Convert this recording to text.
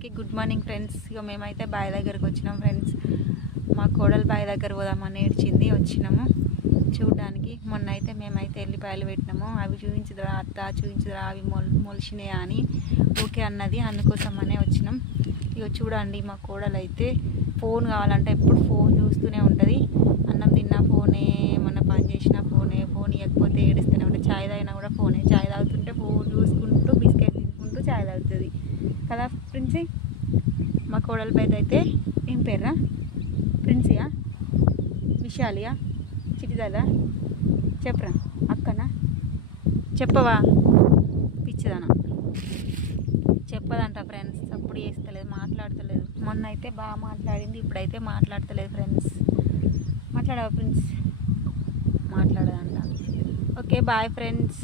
అందరికీ good morning friends. ఇక మేమైతే బావి దగ్గరికి వచ్చినాం ఫ్రెండ్స్. మా కోడలు బావి దగ్గర పోదామని ఏడ్చింది, వచ్చినాము చూడడానికి. మొన్న అయితే మేమైతే ఎల్లిపాయలు పెట్టినాము, అవి చూపించుదురా అత్త చూపించుదురా అవి మొలిచినాయా అని ఓకే అన్నది, అందుకోసమనే వచ్చినాం. ఇక చూడండి మా కోడలు అయితే ఫోన్ కావాలంటే ఎప్పుడు ఫోన్ చూస్తూనే ఉంటుంది. అన్నం తిన్నా ఫోనే, మొన్న పని చేసినా ఫోనే, ఫోన్ ఇవ్వకపోతే ఏడుస్తూనే ఉంటుంది. చాయ్ తాగినా కూడా ఫోనే, చాయ్ తాగుతుంటే ఫోన్ చూసుకుంటూ బిస్కెట్ తినుకుంటూ చాయ్ తాగుతుంది కదా ప్రిన్సీ. మా కోడలి పేరు అయితే ఏం పేర్రా? ప్రిన్సియా, విశాలియా, చిటిదలా? చెప్పరా అక్కనా? చెప్పవా? పిచ్చిదానా చెప్పదంట ఫ్రెండ్స్. అప్పుడు చేస్తలేదు, మాట్లాడతలేదు. మొన్న అయితే బాగా మాట్లాడింది, ఇప్పుడైతే మాట్లాడతలేదు ఫ్రెండ్స్. మాట్లాడవా ప్రిన్స్? మాట్లాడదంట. Okay bye friends.